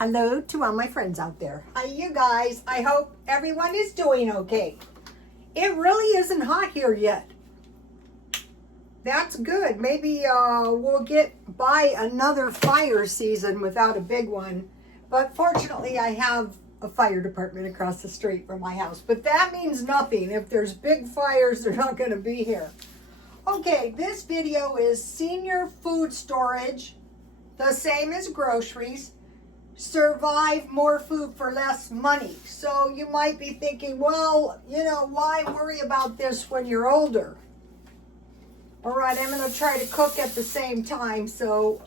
Hello to all my friends out there. Hi, you guys. I hope everyone is doing okay. It really isn't hot here yet. That's good. Maybe we'll get by another fire season without a big one. But fortunately, I have a fire department across the street from my house. But that means nothing. If there's big fires, they're not going to be here. Okay, this video is senior food storage, the same as groceries. Survive more food for less money. So you might be thinking, well, you know, why worry about this when you're older? All right, I'm going to try to cook at the same time. So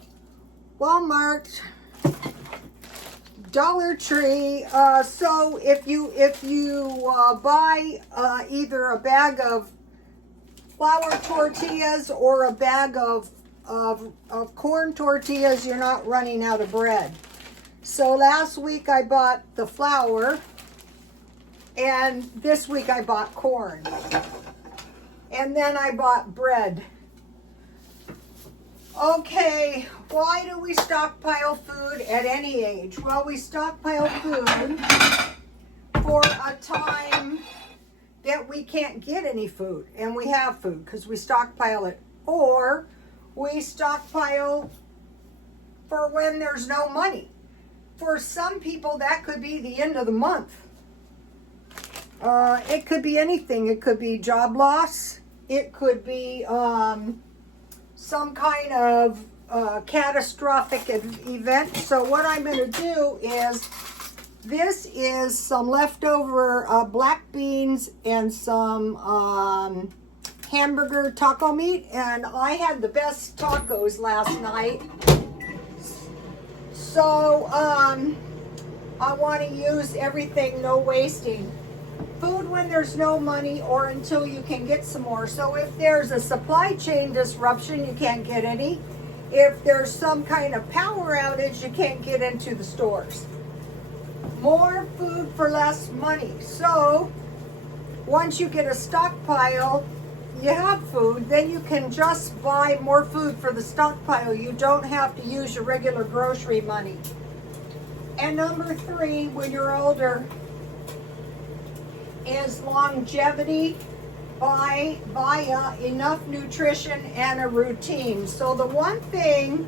Walmart, Dollar Tree. So if you buy either a bag of flour tortillas or a bag of corn tortillas, you're not running out of bread. So last week I bought the flour, and this week I bought corn. And then I bought bread. Okay, why do we stockpile food at any age? Well, we stockpile food for a time that we can't get any food, and we have food because we stockpile it. Or we stockpile for when there's no money. For some people, that could be the end of the month. It could be anything. It could be job loss. It could be some kind of catastrophic event. So what I'm going to do is, this is some leftover black beans and some hamburger taco meat. And I had the best tacos last night. So, I want to use everything, no wasting. Food when there's no money or until you can get some more. So if there's a supply chain disruption, you can't get any. If there's some kind of power outage, you can't get into the stores. More food for less money. So, once you get a stockpile, you have food, then you can just buy more food for the stockpile. You don't have to use your regular grocery money. And number 3, when you're older, is longevity. Buy enough nutrition and a routine. So the one thing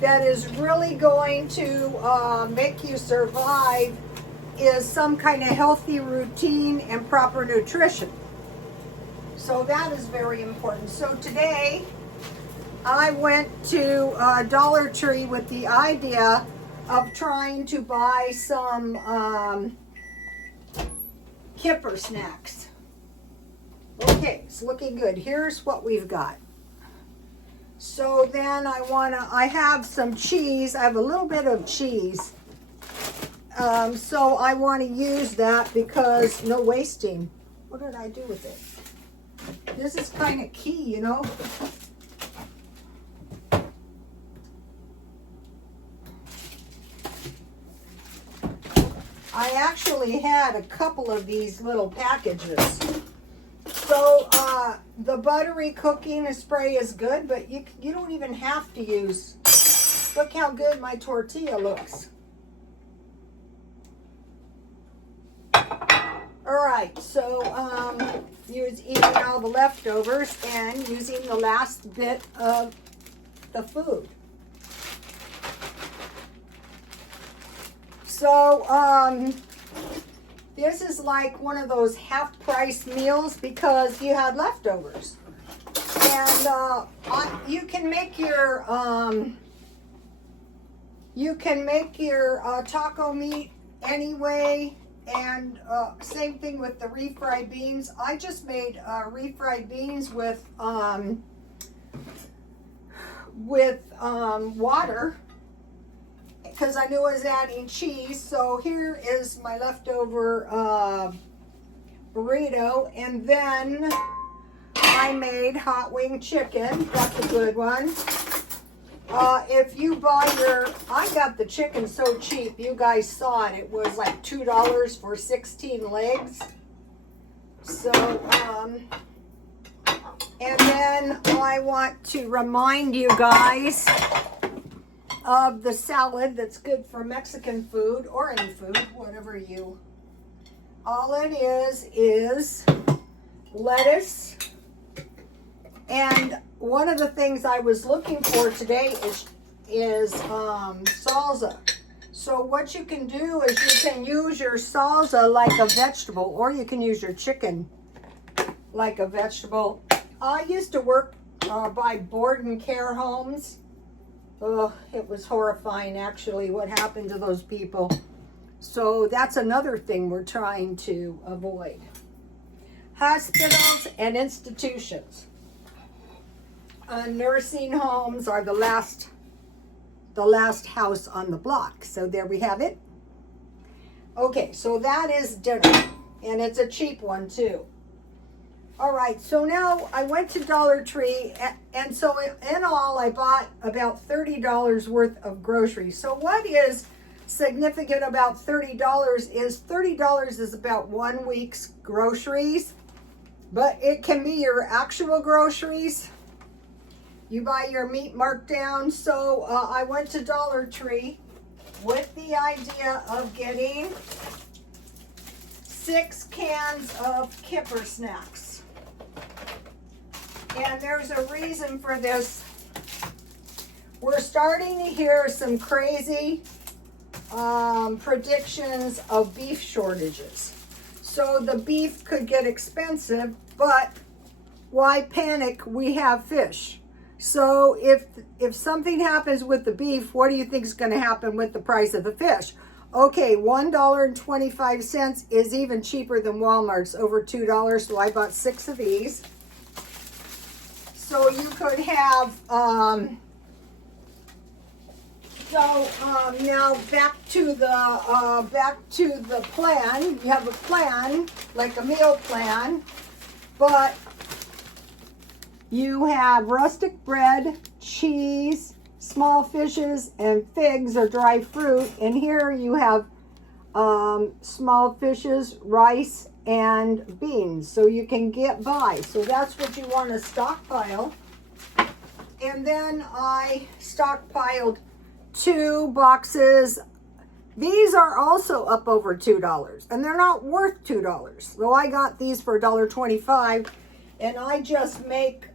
that is really going to make you survive is some kind of healthy routine and proper nutrition. So that is very important. So today I went to Dollar Tree with the idea of trying to buy some Kipper snacks. Okay, it's looking good. Here's what we've got. So then I have some cheese. I have a little bit of cheese. So I want to use that because no wasting. What did I do with it? This is kind of key, you know. I actually had a couple of these little packages. So the buttery cooking spray is good, but you don't even have to use. Look how good my tortilla looks. All right, so eating all the leftovers and using the last bit of the food. So this is like one of those half-price meals because you had leftovers. And you can make your taco meat anyway. And same thing with the refried beans. I just made refried beans with water because I knew I was adding cheese. So here is my leftover burrito, and then I made hot wing chicken. That's a good one. If you buy I got the chicken so cheap, you guys saw it. It was like $2 for 16 legs. So, and then I want to remind you guys of the salad that's good for Mexican food or any food, whatever you. All it is lettuce. And one of the things I was looking for today is salsa. So what you can do is you can use your salsa like a vegetable, or you can use your chicken like a vegetable. I used to work by board and care homes. Oh, it was horrifying actually what happened to those people. So that's another thing we're trying to avoid. Hospitals and institutions. Nursing homes are the last house on the block. So there we have it. Okay, so that is dinner, and it's a cheap one too. All right, so now I went to Dollar Tree, and so in all I bought about $30 worth of groceries. So what is significant about $30 is $30 is about 1 week's groceries, but it can be your actual groceries. You buy your meat marked down. So I went to Dollar Tree with the idea of getting 6 cans of Kipper snacks. And there's a reason for this. We're starting to hear some crazy predictions of beef shortages. So the beef could get expensive, but why panic? We have fish. So if something happens with the beef, what do you think is going to happen with the price of the fish? Okay, $1.25 is even cheaper than Walmart's, over $2. So I bought 6 of these. So you could have, now back to the plan. You have a plan, like a meal plan, but you have rustic bread, cheese, small fishes, and figs or dry fruit. And here you have small fishes, rice, and beans. So you can get by. So that's what you want to stockpile. And then I stockpiled 2 boxes. These are also up over $2, and they're not worth $2. So I got these for $1.25. And I just make,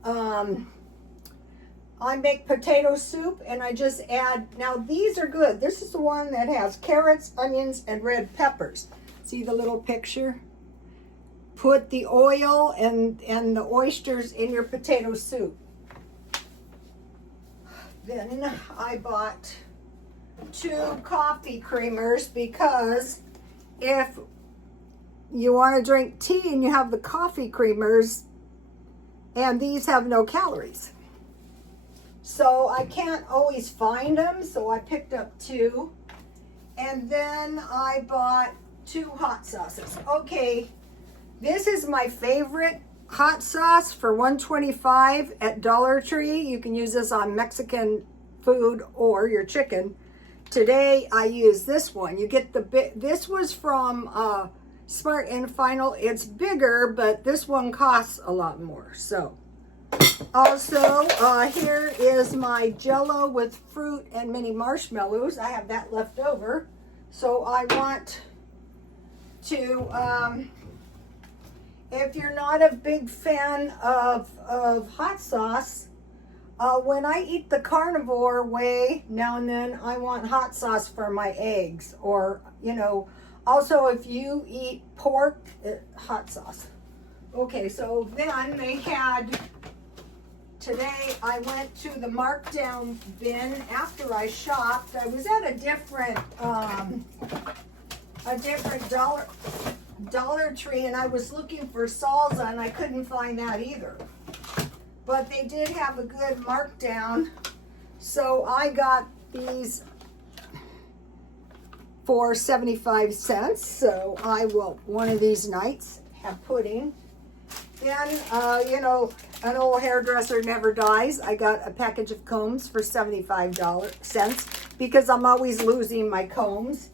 potato soup, and I just add, now these are good. This is the one that has carrots, onions, and red peppers. See the little picture? Put the oil and the oysters in your potato soup. Then I bought 2 coffee creamers, because if you want to drink tea and you have the coffee creamers, and these have no calories. So I can't always find them, so I picked up 2. And then I bought 2 hot sauces. Okay, this is my favorite hot sauce for $1.25 at Dollar Tree. You can use this on Mexican food or your chicken. Today I use this one. You get this was from Smart and Final. It's bigger, but this one costs a lot more. So also here is my Jello with fruit and mini marshmallows. I have that left over, so I want to if you're not a big fan of hot sauce, when I eat the carnivore way, now and then I want hot sauce for my eggs, or also, if you eat pork, hot sauce. Okay, so then they had, today I went to the markdown bin after I shopped. I was at a different Dollar Tree, and I was looking for salsa, and I couldn't find that either. But they did have a good markdown, so I got these for 75 cents. So I will, one of these nights, have pudding. Then, an old hairdresser never dies. I got a package of combs for 75 cents because I'm always losing my combs.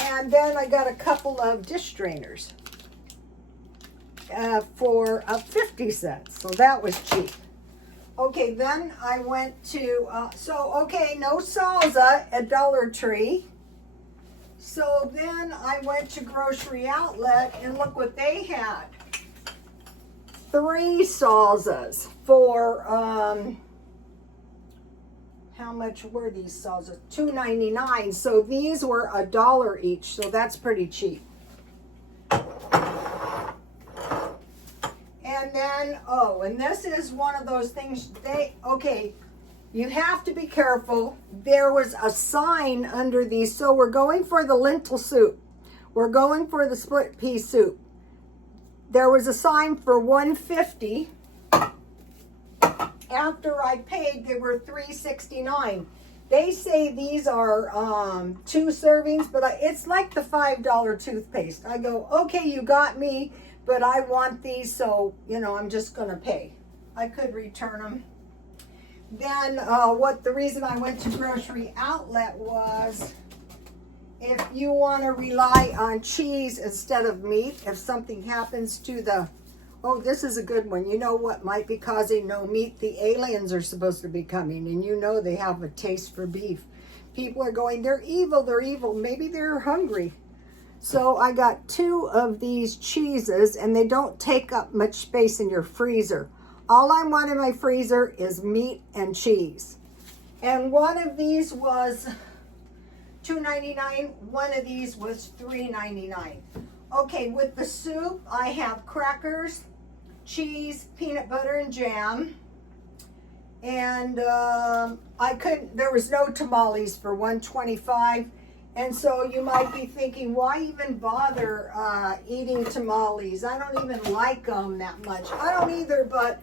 And then I got a couple of dish strainers for 50 cents. So that was cheap. Okay, then I went to, okay, no salsa at Dollar Tree. So then I went to Grocery Outlet and look what they had. 3 salsas for, how much were these salsas? $2.99. So these were $1 each. So that's pretty cheap. And then, and this is one of those things you have to be careful. There was a sign under these. So we're going for the lentil soup. We're going for the split pea soup. There was a sign for $1.50. After I paid, they were $3.69. They say these are 2 servings, but it's like the $5 toothpaste. I go, okay, you got me, but I want these, so, I'm just going to pay. I could return them. Then the reason I went to Grocery Outlet was if you want to rely on cheese instead of meat, if something happens to this is a good one. You know what might be causing no meat? The aliens are supposed to be coming, and they have a taste for beef. People are going, they're evil, they're evil. Maybe they're hungry. So I got 2 of these cheeses, and they don't take up much space in your freezer. All I want in my freezer is meat and cheese. And one of these was $2.99. One of these was $3.99. Okay, with the soup, I have crackers, cheese, peanut butter, and jam. And there was no tamales for $1.25. And so you might be thinking, why even bother eating tamales? I don't even like them that much. I don't either, but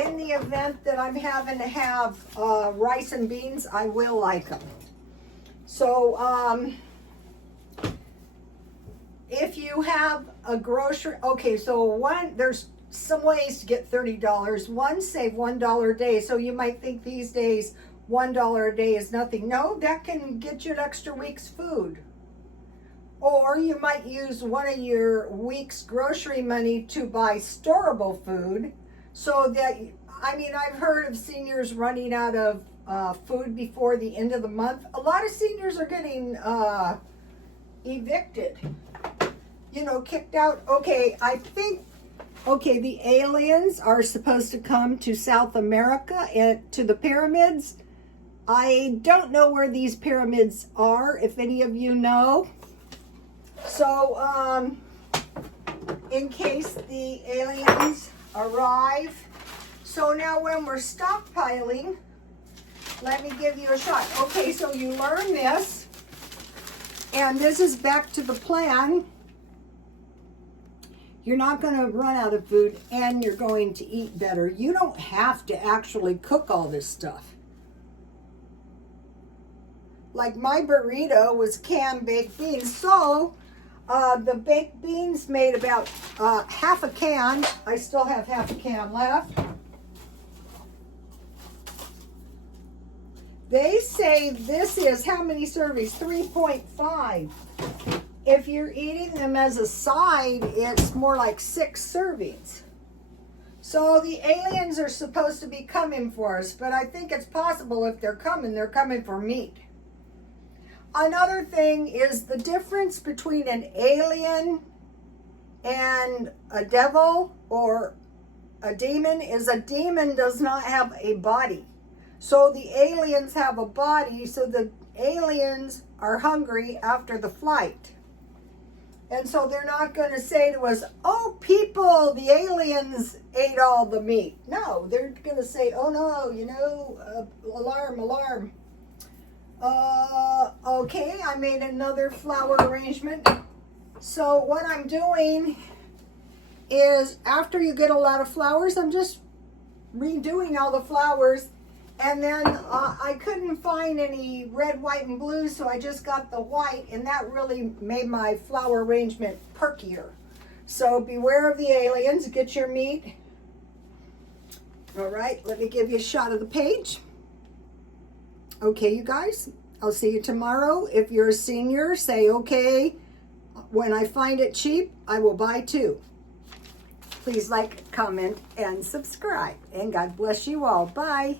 in the event that I'm having to have rice and beans, I will like them. So if you have a grocery, there's some ways to get $30. One, save $1 a day. So you might think these days $1 a day is nothing. No, that can get you an extra week's food. Or you might use one of your week's grocery money to buy storable food. So that, I've heard of seniors running out of food before the end of the month. A lot of seniors are getting evicted, kicked out. The aliens are supposed to come to South America and to the pyramids. I don't know where these pyramids are, if any of you know. So, in case the aliens arrive. So now when we're stockpiling, let me give you a shot. Okay, so you learn this, and this is back to the plan. You're not going to run out of food, and you're going to eat better. You don't have to actually cook all this stuff. Like my burrito was canned baked beans. So the baked beans made about half a can. I still have half a can left. They say this is how many servings? 3.5. If you're eating them as a side, it's more like 6 servings. So the aliens are supposed to be coming for us, but I think it's possible if they're coming for meat. Another thing is the difference between an alien and a devil or a demon is a demon does not have a body. So the aliens have a body, so the aliens are hungry after the flight. And so they're not going to say to us, oh, people, the aliens ate all the meat. No, they're going to say, oh, no, alarm, alarm. Okay, I made another flower arrangement. So what I'm doing is after you get a lot of flowers, I'm just redoing all the flowers. And then I couldn't find any red, white, and blue, so I just got the white, and that really made my flower arrangement perkier. So beware of the aliens. Get your meat. All right, let me give you a shot of the page. Okay, you guys, I'll see you tomorrow. If you're a senior, say, okay, when I find it cheap, I will buy 2. Please like, comment, and subscribe. And God bless you all. Bye.